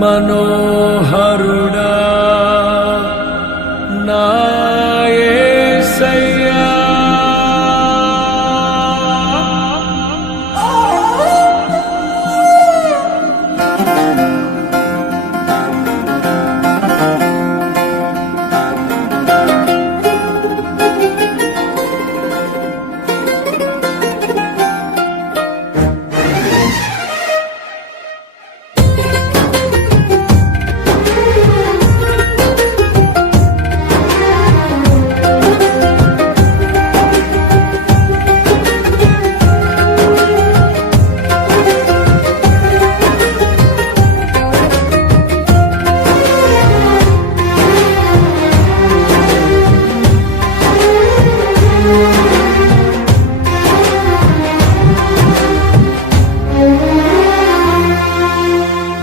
మనోహరుడా నా యేసయ్యా.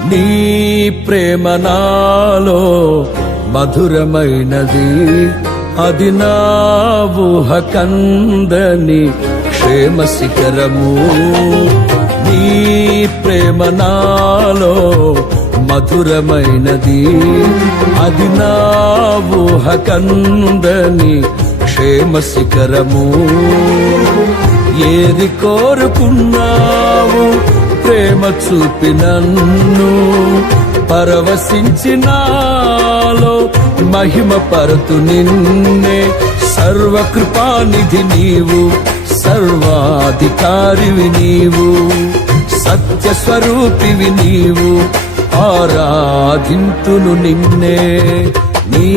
నీ ప్రేమ నాలో మధురమైనది, అది నా ఊహ కందని క్షేమ శిఖరము. నీ ప్రేమ నాలో మధురమైనది, అది నా ఊహ కందని క్షేమ శిఖరము. ఏది కోరుకున్నావు ప్రేమ చూపి నన్ను పరవశించినాలో మహిమ పరతు నిన్నే. సర్వకృపానిధి నీవు, సర్వాధికారివి నీవు, సత్య స్వరూపివి నీవు, ఆరాధింతును నిన్నే. నీ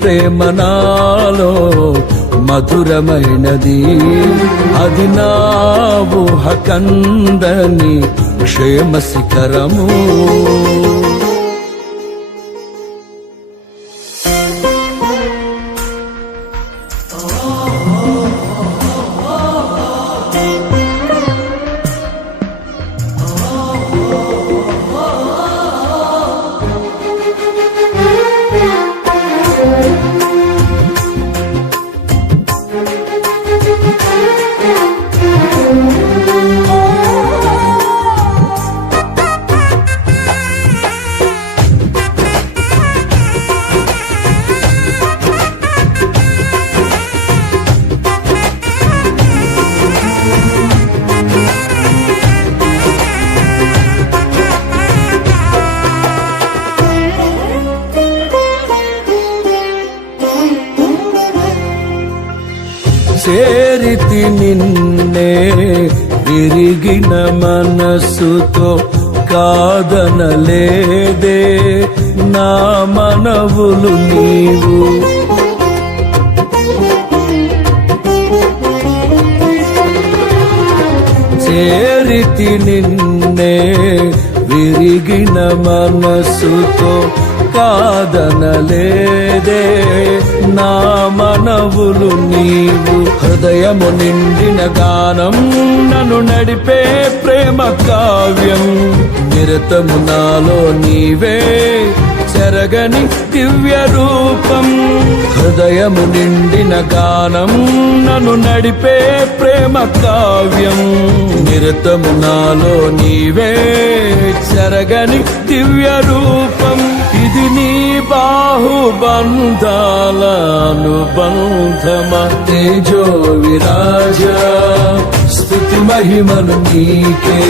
ప్రేమ నాలో మధురమైనది, అది నా ఊహ కందని క్షేమ శిఖరము. చేరితి నిన్నే విరిగిన మనసుతో, కాదనలేదే నా మనవులు నీవు. చేరితి నిన్నే విరిగిన మనసుతో, కాదనలేదే నా మనవులు నీవు. హృదయము నిండిన గానం నన్ను నడిపే ప్రేమ కావ్యం, నిరతము నాలో నీవే చెరగని దివ్య రూపం. హృదయము నిండిన గానం నన్ను నడిపే ప్రేమ కావ్యం, నిరతము నాలో నీవే చెరగని దివ్య రూపం. ఇది నీ బాహుబంధాల అనుబంధమా. తేజో విరాజా స్తుతి మహిమను నీకే,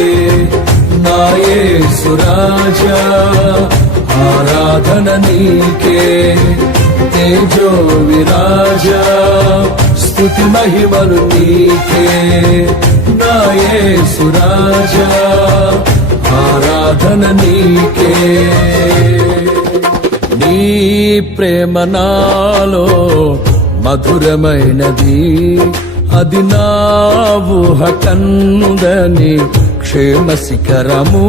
నా యేసు రాజా ఆరాధన నీకే. తేజో విరాజా స్తుతి మహిమను నీకే, నా యేసు రాజా ఆరాధన నీకే. నీ ప్రేమ నాలో మధురమైనది, అది నా ఊహ కందని క్షేమ శిఖరము.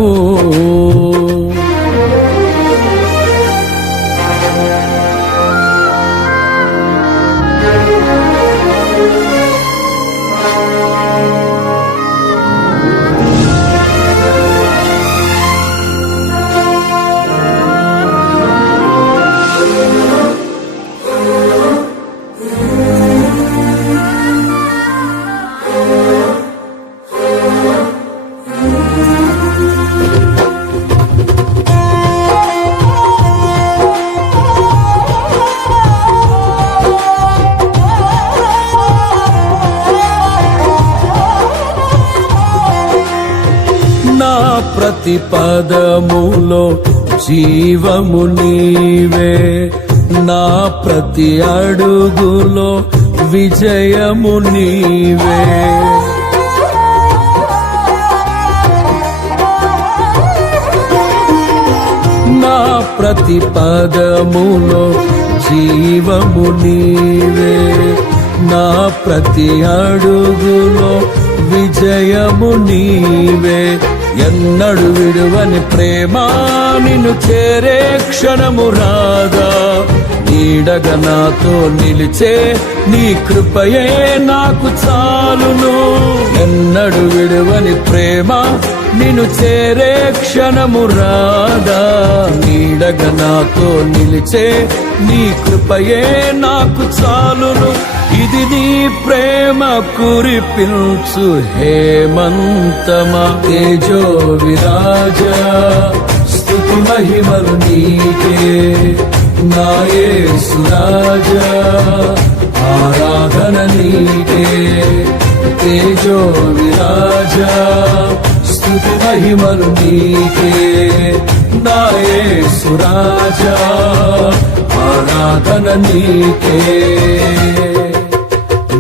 ప్రతి పదములో జీవము నీవే, నా ప్రతి అడుగులో విజయము నీవే. నా ప్రతి పదములో జీవము నీవే, నా ప్రతి అడుగులో విజయము నీవే. ఎన్నడు విడువని ప్రేమ నిన్ను చేరే క్షణము రాగా, నీడగా నాతో నిలిచే నీ కృపయే నాకు చాలును. ఎన్నడు విడువని ప్రేమ నిన్ను చేరే క్షణము రాగా, నీడగా నాతో నిలిచే నీ కృపయే నాకు చాలును. ఇది నీ ప్రేమ కురిపించు హేమంతమా, తేజో విరాజా స్తుతి మహిమలు నీకే. నా యేసు రాజా ఆరాధన నీకే, తేజో విరాజా స్తుతి మహిమలు నీకే. నా యేసు రాజా ఆరాధన నీకే.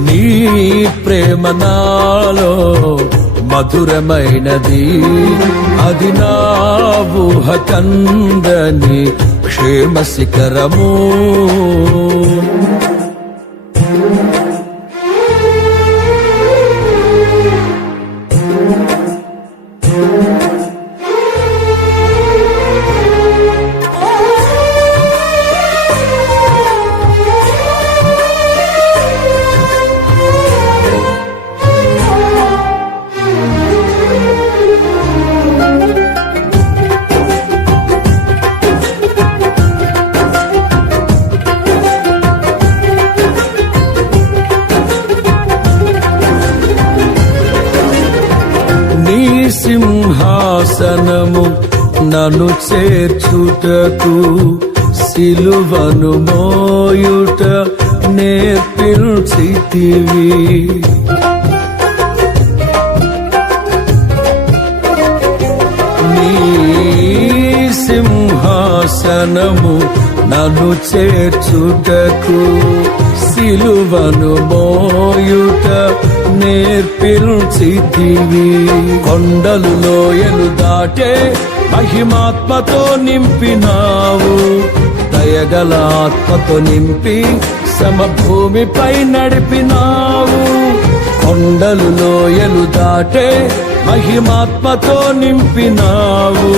నీ ప్రేమ నాలో మధురమైనది, అది నా ఊహ కందని క్షేమ శిఖరము. సింహాసనము నన్ను చేర్చుటకు, సిలువను మోయుట నేర్పించితివి. నీ సింహాసనము నన్ను చేర్చుటకు, సిలువను మోయుట నేర్పించితివి. కొండలు లోయలు దాటే మహిమాత్మతో నింపినావు, దయగల ఆత్మతో నింపి సమభూమిపై నడిపినావు. కొండలు లోయలు దాటే మహిమాత్మతో నింపినావు,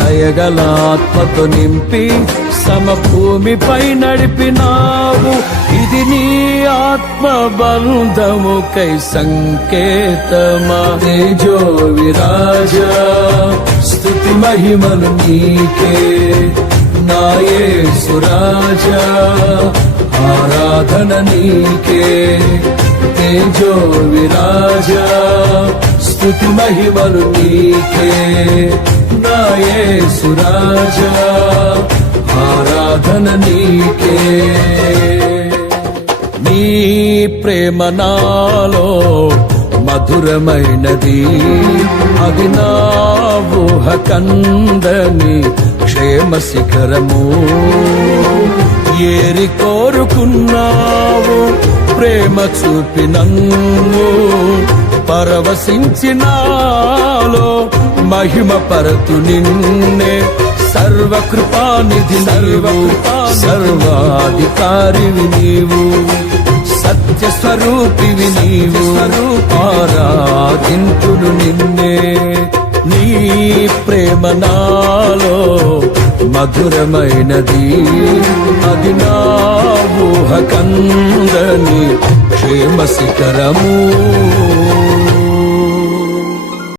దయగల ఆత్మతో నింపి సమభూమిపై నడిపినావు. ఇది నీ ఆత్మ బంధముకై సంకేతమా, తేజో విరాజా స్తుతి మహిమలు నీకే. నా యేసు రాజా ఆరాధన నీకే, తేజో విరాజా స్తుతి మహిమలు నీకే. నా యేసు రాజా ఆరాధన నీకే. నీ ప్రేమ నాలో మధురమైనది, అది నా ఊహ కందని క్షేమ శిఖరము. ఏరి కోరుకున్నావు ప్రేమ చూపి నన్ను, పరవశించినాలో మహిమ పరతు నిన్నే. సర్వకృపానిధి నీవు, సర్వాధికారివి నీవు, సత్య స్వరూపివి నీవు, ఆరాధింతును నిన్నే. నీ ప్రేమ నాలో మధురమైనది, అది నా ఊహ కందని క్షేమ శిఖరము.